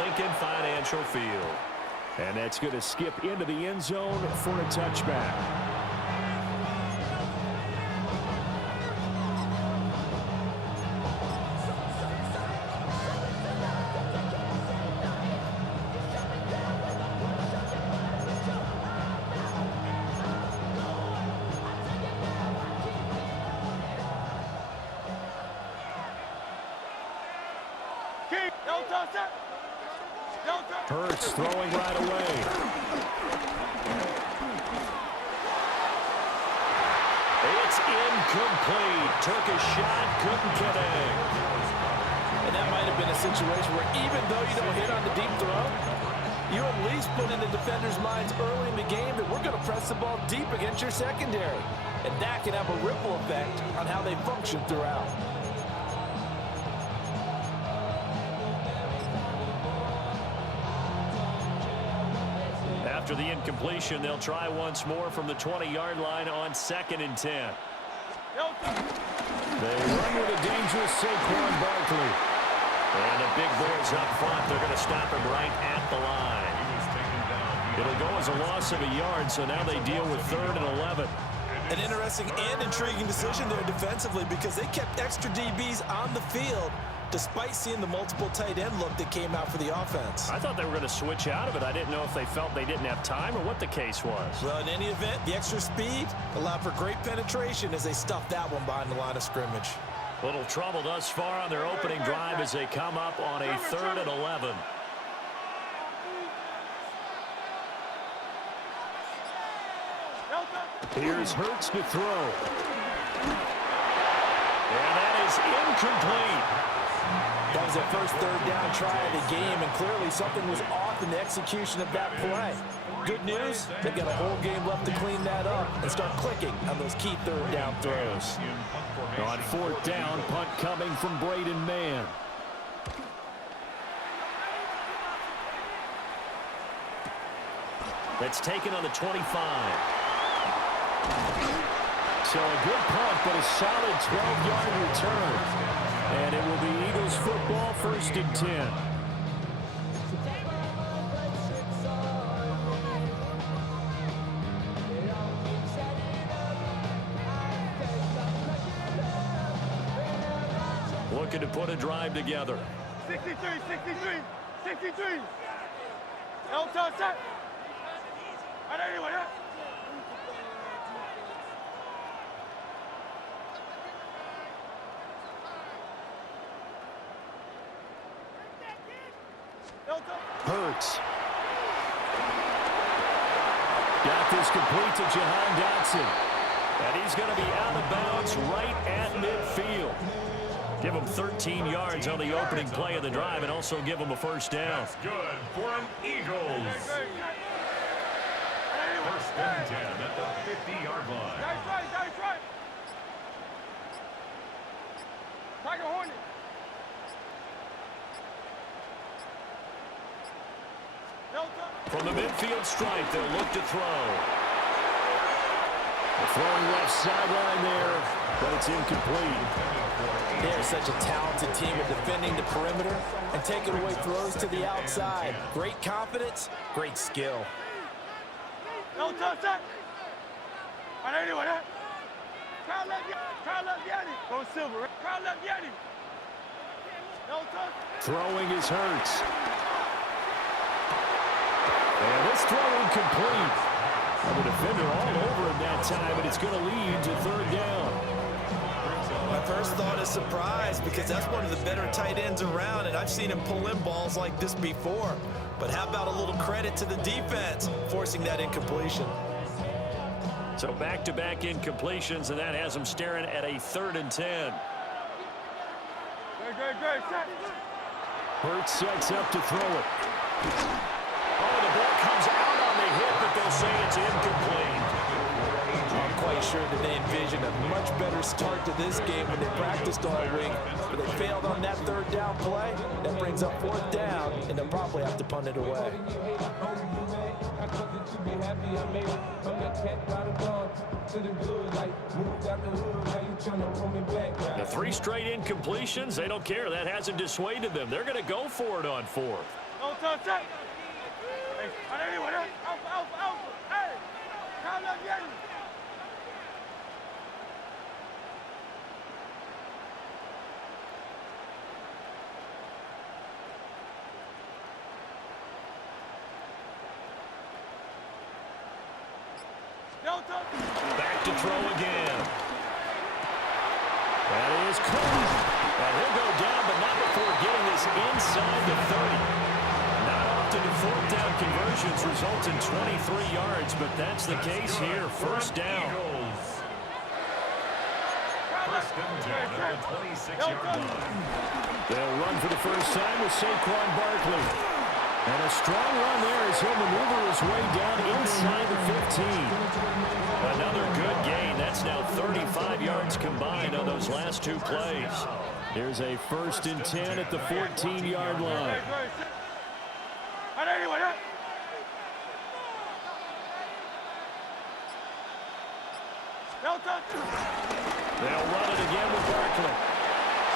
Lincoln Financial Field. And that's going to skip into the end zone for a touchback. Hurts throwing right away. It's incomplete. Took a shot, couldn't connect. And that might have been a situation where even though you don't hit on the deep throw, you at least put in the defender's minds early in the game that we're going to press the ball deep against your secondary. And that can have a ripple effect on how they function throughout. After the incompletion, they'll try once more from the 20-yard line on 2nd and 10. They run with a dangerous Saquon Barkley. And the big boys up front, they're going to stop him right at the line. It'll go as a loss of a yard, so now they deal with 3rd and 11. An interesting and intriguing decision there defensively because they kept extra DBs on the field despite seeing the multiple tight end look that came out for the offense. I thought they were going to switch out of it. I didn't know if they felt they didn't have time or what the case was. Well, in any event, the extra speed allowed for great penetration as they stuffed that one behind the line of scrimmage. Little trouble thus far on their opening drive as they come up on a 3rd and 11. Here's Hurts to throw. And that is incomplete. That was their first 3rd down try of the game, and clearly something was off in the execution of that play. Good news, they've got a whole game left to clean that up and start clicking on those key 3rd down throws. On 4th down, punt coming from Braden Mann. That's taken on the 25. So a good punt, but a solid 12-yard return. And it will be Eagles football, 1st and 10. Looking to put a drive together. 63, 63, 63. El Tasa. Anyway, Hurts. Got this complete to Jahan Dotson. And he's going to be out of bounds right at midfield. Give him 13 yards on the opening play of the drive and also give him a 1st down. That's good for an Eagles. 1st and 10 at the 50-yard line. That's right, that's right. Tiger Hornet. From the midfield stripe, they'll look to throw. Throwing left sideline there, but it's incomplete. They're such a talented team at defending the perimeter and taking away throws to the outside. Great confidence, great skill. No touch that. Anyway, try left Yanni. Go Silver. Try left Yanni. No touch. Throwing is Hurts. And this throw incomplete. And the defender all over him that time, and it's going to lead to 3rd down. My first thought is surprise because that's one of the better tight ends around, and I've seen him pull in balls like this before. But how about a little credit to the defense forcing that incompletion? So back-to-back incompletions, and that has them staring at a 3rd and 10. Great. Hurts sets up to throw it. Oh, the ball comes out on the hit, but they'll say it's incomplete. I'm quite sure that they envisioned a much better start to this game when they practiced all week, but they failed on that 3rd down play. That brings up 4th down, and they'll probably have to punt it away. The 3 straight incompletions, they don't care. That hasn't dissuaded them. They're going to go for it on 4th. No touch that. Hey, on anyone, alpha, alpha, alpha. Hey, crowd left Yeti. No touch. Back to throw again. That is close. And he'll go down, but not before getting this inside the 30. Not often do fourth down conversions result in 23 yards, but that's the case here. First down. First and 10 at the 26-yard line. They'll run for the first time with Saquon Barkley. And a strong run there as he'll maneuver his way down inside the 15. Another good gain. That's now 35 yards combined on those last two plays. Here's a first and 10 at the 14-yard line. On anyone, no touch. They'll run it again with Barkley.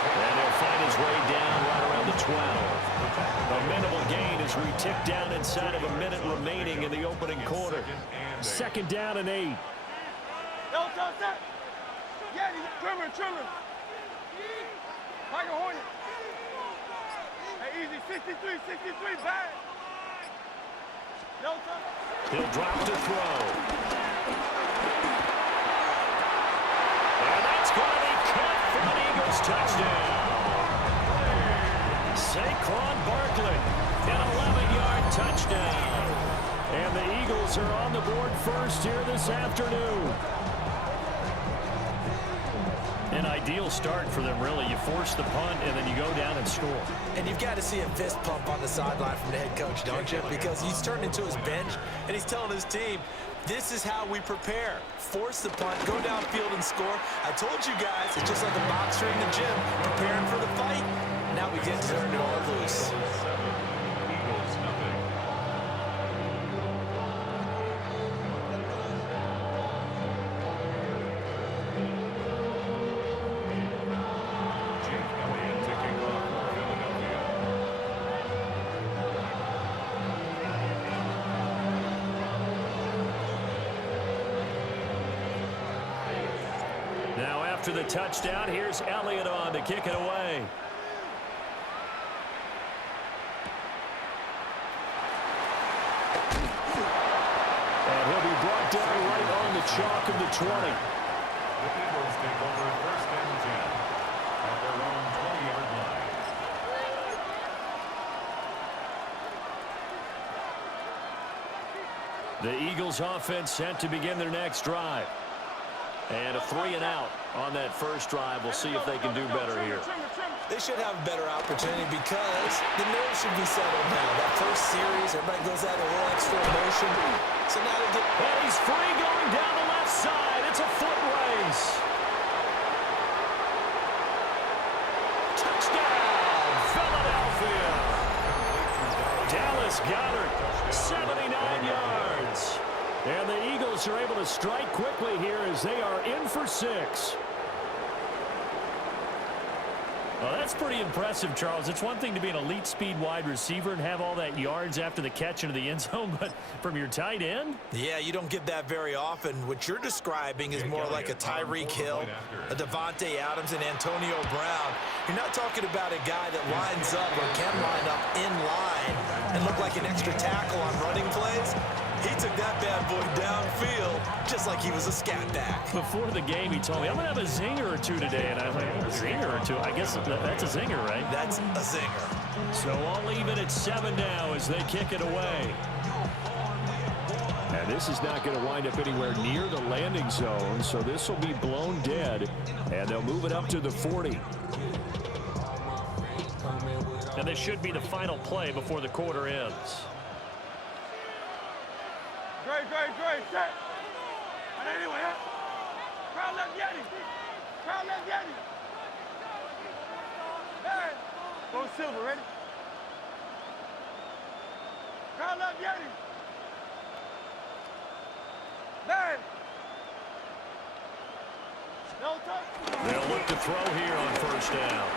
And he'll find his way down right around the 12. A minimal gain as we tick down inside of a minute remaining in the opening quarter. Second down and 8. No touch that. Yeti, trimmer. Tiger Hornet. Hey, easy, 63, bad. No touch. He'll drop to throw. And that's going to be caught for an Eagles touchdown. Saquon Barkley, an 11-yard touchdown. And the Eagles are on the board first here this afternoon. An ideal start for them, really. You force the punt, and then you go down and score. And you've got to see a fist pump on the sideline from the head coach, don't you? Because he's turned into his bench, and he's telling his team, this is how we prepare. Force the punt, go downfield and score. I told you guys, it's just like a boxer in the gym, preparing for the fight. Now we get to turn it all loose. Eagles, nothing. Jake Elliott to kick off for Philadelphia. Now after the touchdown, here's Elliott on to kick it away. And he'll be brought down right on the chalk of the 20. The Eagles take over first and 10 at their own 20-yard line. The Eagles offense set to begin their next drive. And a 3-and-out on that first drive. We'll see if they can do better here. They should have a better opportunity because the nerves should be settled now. That first series, everybody goes out a little extra emotion. So now they get... And he's free going down the left side. It's a foot race. Touchdown, Philadelphia. Dallas Goedert, 79 yards. And the Eagles are able to strike quickly here as they are in for 6. Well, that's pretty impressive, Charles. It's one thing to be an elite speed wide receiver and have all that yards after the catch into the end zone, but from your tight end? Yeah, you don't get that very often. What you're describing is more like a Tyreek Hill, a Devontae Adams, and Antonio Brown. You're not talking about a guy that lines up or can line up in line and look like an extra tackle on running plays. He took that bad boy downfield just like he was a scat back. Before the game, he told me, I'm going to have a zinger or two today. And I was like, a zinger or two? I guess that's a zinger, right? That's a zinger. So I'll leave it at 7 now as they kick it away. And this is not going to wind up anywhere near the landing zone, so this will be blown dead, and they'll move it up to the 40. And this should be the final play before the quarter ends. Great, set. On anyone, crowd left Yeti. Hey, go silver, ready? Crowd left Yeti. Man. No touch. They'll look to throw here on first down.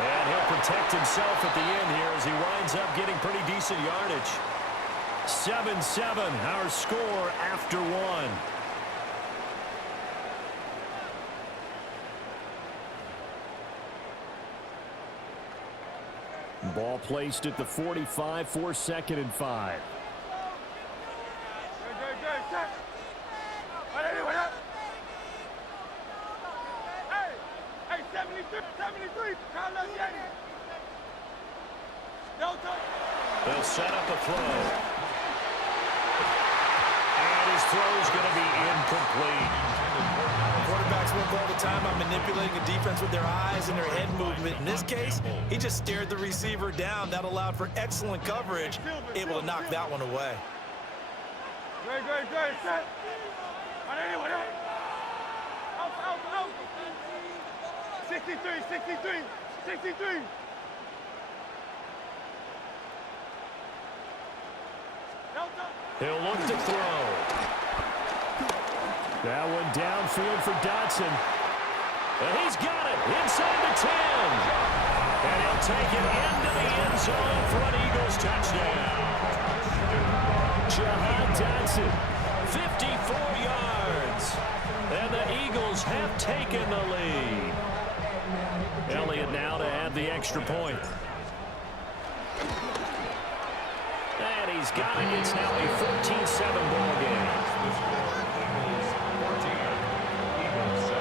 And he'll protect himself at the end here as he winds up getting pretty decent yardage. 7-7, our score after one. Ball placed at the 45 for 2nd and 5. Good. Set. What up? Hey, 73. Carlos Jenny. No touch. They'll set up a throw. And his throw is going to be incomplete. Quarterbacks work all the time on manipulating a defense with their eyes and their head movement. In this case, he just stared the receiver down. That allowed for excellent coverage, able to knock that one away. Good. Set. What up? Out. 63. No touch. He'll look to throw. That one downfield for Dotson. And he's got it inside the 10. And he'll take it into the end zone for an Eagles touchdown. Jahan Dotson. 54 yards. And the Eagles have taken the lead. Elliott now to add the extra point. And he's got it. It's now a 14-7 ball game. Eagles 14, Eagles 7.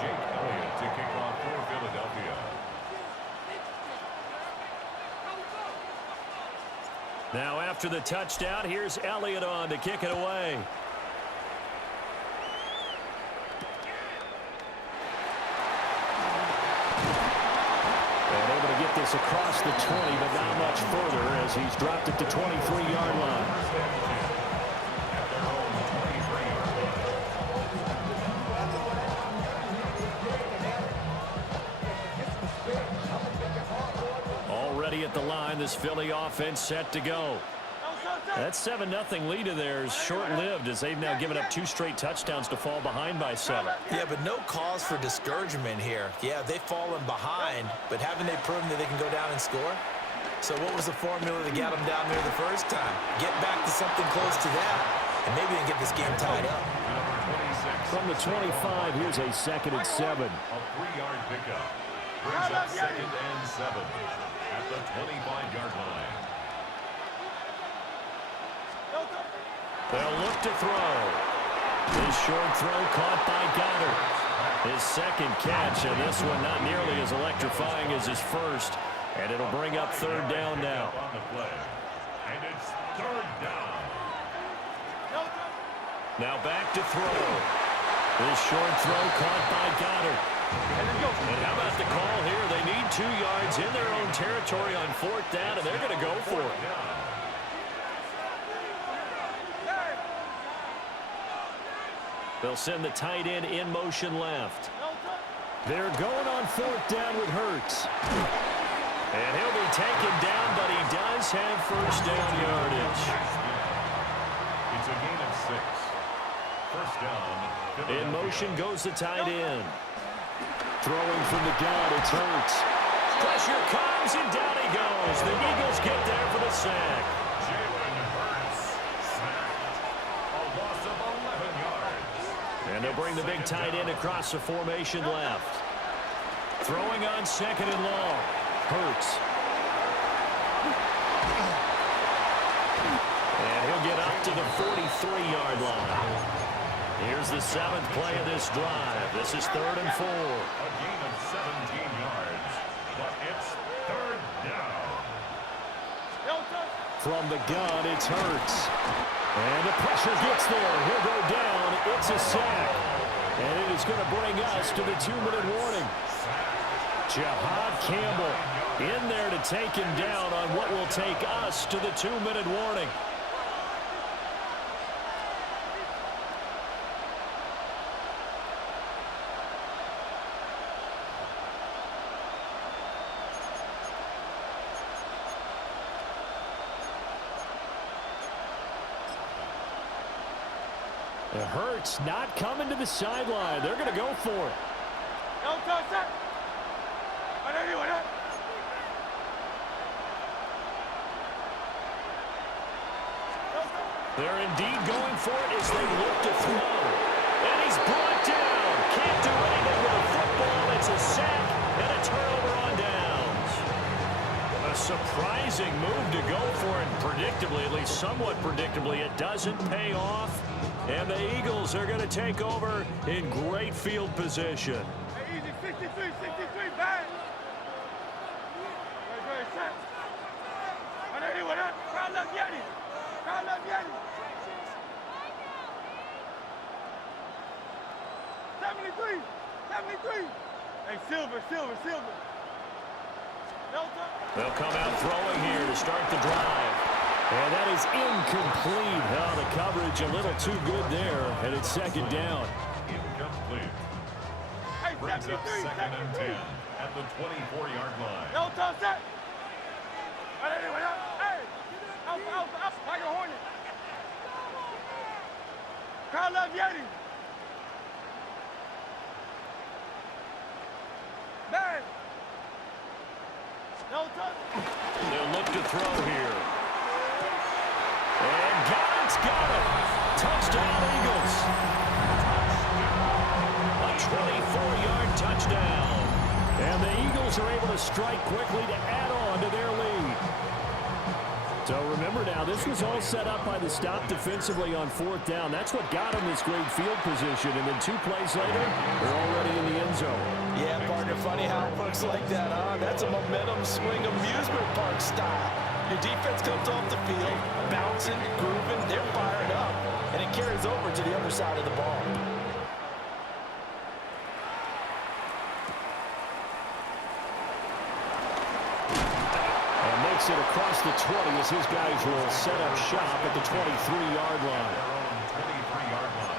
Jake Elliott to kick off for Philadelphia. Now after the touchdown, here's Elliott on to kick it away. And able to get this across the 20, but not much further as he's dropped it to 23-yard line. At their own 23-yard line. Already at the line, this Philly offense set to go. That 7-0 lead of theirs short-lived as they've now given up 2 straight touchdowns to fall behind by 7. Yeah, but no cause for discouragement here. Yeah, they've fallen behind, but haven't they proven that they can go down and score? So what was the formula that got them down there the first time? Get back to something close to that, and maybe they can get this game tied up. From the 25, here's a 2nd and 7. A 3-yard pickup brings up 2nd and 7 at the 25-yard line. They'll look to throw. His short throw caught by Goddard. His second catch, and this one not nearly as electrifying as his first. And it'll bring up 3rd down now. On the play. And it's 3rd down. Now back to throw. His short throw caught by Goddard. And how about the call here? They need 2 yards in their own territory on 4th down, and they're going to go for it. They'll send the tight end in motion left. They're going on 4th down with Hurts. And he'll be taken down, but he does have 1st down yardage. It's a gain of 6. 1st down. In motion goes the tight end. Throwing from the gun, it's Hurts. Pressure comes, and down he goes. The Eagles get there for the sack. Jalen Hurts sacked. A loss of 11 yards. And they'll bring the big tight end across the formation left. Throwing on 2nd and long. Hurts. And he'll get up to the 43-yard line. Here's the 7th play of this drive. This is 3rd and 4. A gain of 17 yards. But it's 3rd down. From the gun, it's Hurts. And the pressure gets there. He'll go down. It's a sack. And it is going to bring us to the 2-minute warning. Jahad Campbell in there to take him down on what will take us to the 2-minute warning. It hurts not coming to the sideline. They're going to go for it. Don't touch that. I know you want that. They're indeed going for it as they look to throw. And he's brought down. Can't do anything with the football. It's a sack and a turnover on downs. A surprising move to go for it. Predictably, at least somewhat predictably, it doesn't pay off. And the Eagles are going to take over in great field position. Hey, easy, 63, bang. Great, set. I know you want that. Crowd love Yeti. Crowd love Yeti. 73. Hey, Silver. Delta. They'll come out throwing here to start the drive. And that is incomplete. Oh, the coverage a little too good there, and it's second down. Incomplete. Hey, Brings up 73. second and 10 at the 24-yard line. Don't touch that. I know you want that. Hey, out, like a hornet. Crowd love Yeti. Man. Don't touch. They'll look to throw here. And got it. Touchdown, Eagles. A 24-yard touchdown. And the Eagles are able to strike quickly to add on to their lead. So remember now, this was all set up by the stop defensively on fourth down. That's what got them this great field position. And then 2 plays later, they're already in the end zone. Yeah, partner, funny how it works like that, huh? That's a momentum swing amusement park style. Your defense comes off the field, bouncing, grooving, they're fired up, and it carries over to the other side of the ball. And makes it across the 20 as his guys will set up shop at the 23-yard line. Their own 23-yard line.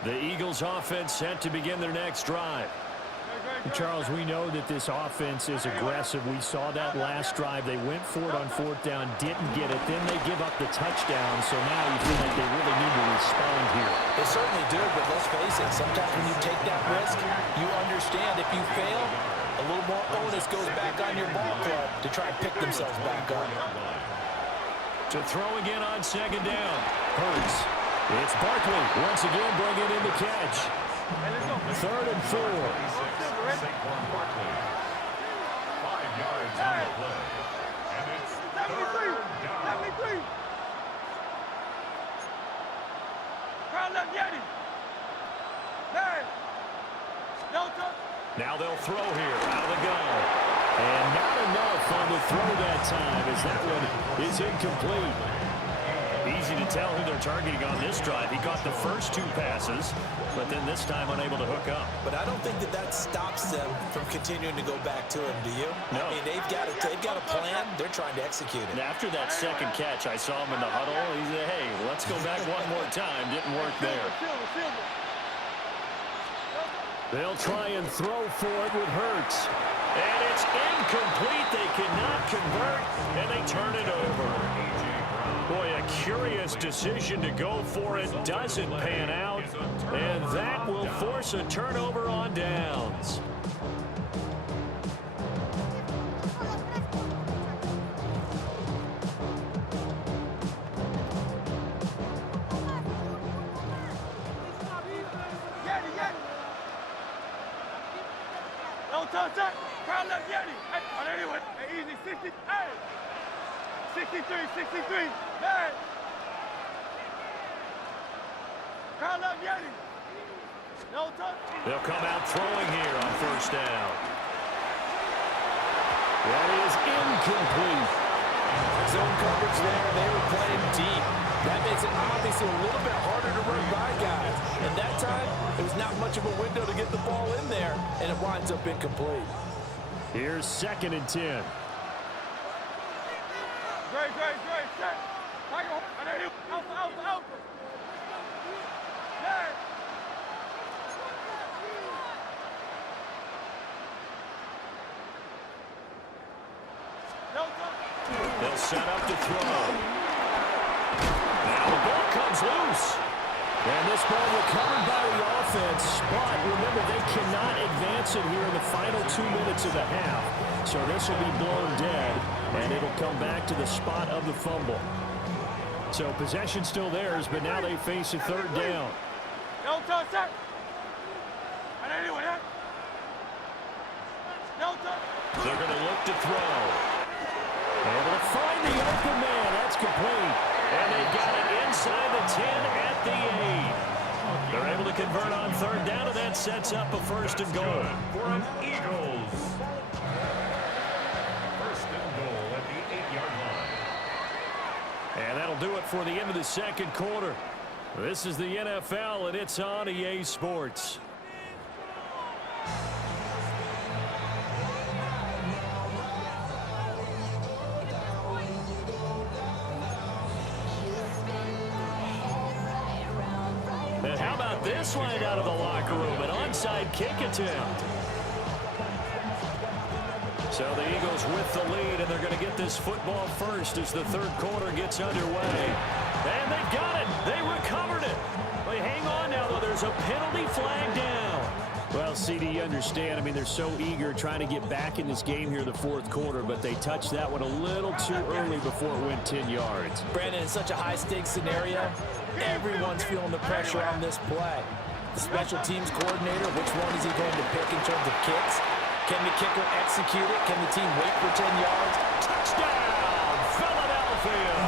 The Eagles offense set to begin their next drive. Charles, we know that this offense is aggressive. We saw that last drive. They went for it on fourth down, didn't get it. Then they give up the touchdown. So now you feel like they really need to respond here. They certainly do, but let's face it, sometimes when you take that risk, you understand if you fail, a little more onus goes back on your ball club to try and pick themselves back up. To throw again on second down. Hurts. It's Barkley once again bringing in the catch. Third and 4. Saquon Barkley. 5 yards on the play. And it's 73. Crowd love Yeti. Man. Don't touch. Now they'll throw here out of the gun. And not enough on the throw that time as that one is incomplete. Easy to tell who they're targeting on this drive. He caught the first 2 passes, but then this time unable to hook up. But I don't think that stops them from continuing to go back to him, do you? No. I mean, they've got a plan. They're trying to execute it. And after that second catch, I saw him in the huddle. He said, hey, let's go back one more time. Didn't work there. Silver. They'll try and throw for it with Hurts. And it's incomplete. They cannot convert, and they turn it over. Boy, a curious decision to go for it. Doesn't pan out, and that will force a turnover on downs. Yeti. Don't touch that. Crowd love Yeti. Hey, on anyone. Hey, easy, 60. Hey. 63. Man. Crowd love Yeti. No touch. They'll come out throwing here on first down. That is incomplete. Zone coverage there. They were playing deep. That makes it obviously a little bit harder to run by guys. And that time, it was not much of a window to get the ball in there, and it winds up incomplete. Here's second and 10. Great. Set. Tiger. I know you. Alpha. Yeah. They'll set up to throw. Now the ball comes loose. And this ball recovered by the offense, but remember, they cannot advance it here in the final 2 minutes of the half. So this will be blown dead, and it'll come back to the spot of the fumble. So possession still theirs, but now they face a third down. No touch, sir. And anyway, no touch. They're going to look to throw. Able to find the open man. That's complete. And they've got it inside the 10 at the 8. They're able to convert on third down, and that sets up a first and goal. For an Eagles. First and goal at the 8-yard line. And that'll do it for the end of the second quarter. This is the NFL, and it's on EA Sports. And how about this line out of the locker room? An onside kick attempt. So the Eagles with the lead, and they're going to get this football first as the third quarter gets underway. And they've got it. They recovered it. They hang on now, though. There's a penalty flag down. Well, CD, you understand. I mean, they're so eager trying to get back in this game here in the fourth quarter, but they touched that one a little too early before it went 10 yards. Brandon, it's such a high-stakes scenario. Everyone's feeling the pressure on this play. The special teams coordinator, which one is he going to pick in terms of kicks? Can the kicker execute it? Can the team wait for 10 yards? Touchdown, Philadelphia.